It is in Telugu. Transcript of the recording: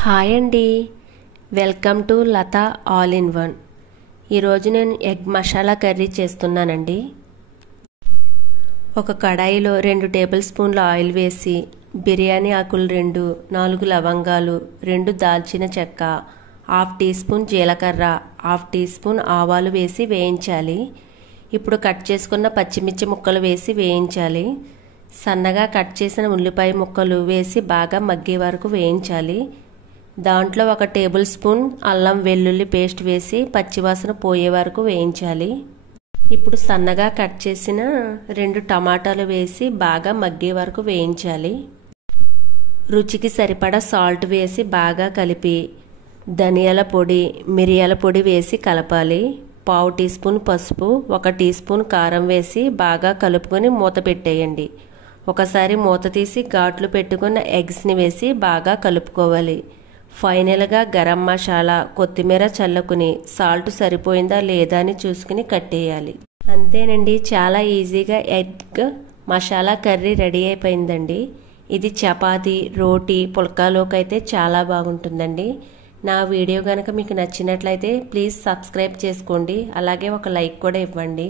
హాయ్ అండి, welcome to Latha all in one. ఈరోజు నేను ఎగ్ మసాలా కర్రీ చేస్తున్నానండి. ఒక కడాయిలో 2 టేబుల్ స్పూన్ల ఆయిల్ వేసి బిర్యానీ ఆకులు 2, 4 లవంగాలు, 2 దాల్చిన చెక్క, 1/2 టీ స్పూన్ జీలకర్ర, 1/2 టీ స్పూన్ ఆవాలు వేసి వేయించాలి. ఇప్పుడు కట్ చేసుకున్న పచ్చిమిర్చి ముక్కలు వేసి వేయించాలి. సన్నగా కట్ చేసిన ఉల్లిపాయ ముక్కలు వేసి బాగా మగ్గే వరకు వేయించాలి. దాంట్లో 1 టేబుల్ స్పూన్ అల్లం వెల్లుల్లి పేస్ట్ వేసి పచ్చివాసన పోయే వరకు వేయించాలి. ఇప్పుడు సన్నగా కట్ చేసిన 2 టమాటాలు వేసి బాగా మగ్గే వరకు వేయించాలి. రుచికి సరిపడా సాల్ట్ వేసి బాగా కలిపి ధనియాల పొడి, మిరియాల పొడి వేసి కలపాలి. 1/2 టీ స్పూన్ పసుపు, 1 టీ స్పూన్ కారం వేసి బాగా కలుపుకొని మూత పెట్టేయండి. ఒకసారి మూత తీసి ఘాట్లు పెట్టుకున్న ఎగ్స్ని వేసి బాగా కలుపుకోవాలి. ఫైనల్గా గరం మసాలా, కొత్తిమీర చల్లుకుని సాల్ట్ సరిపోయిందా లేదా అని చూసుకుని కట్టేయాలి. అంతేనండి, చాలా ఈజీగా ఎగ్ మసాలా కర్రీ రెడీ అయిపోయిందండి. ఇది చపాతీ, రోటీ, పుల్కాలోకి అయితే చాలా బాగుంటుందండి. నా వీడియో కనుక మీకు నచ్చినట్లయితే ప్లీజ్ సబ్స్క్రైబ్ చేసుకోండి. అలాగే ఒక లైక్ కూడా ఇవ్వండి.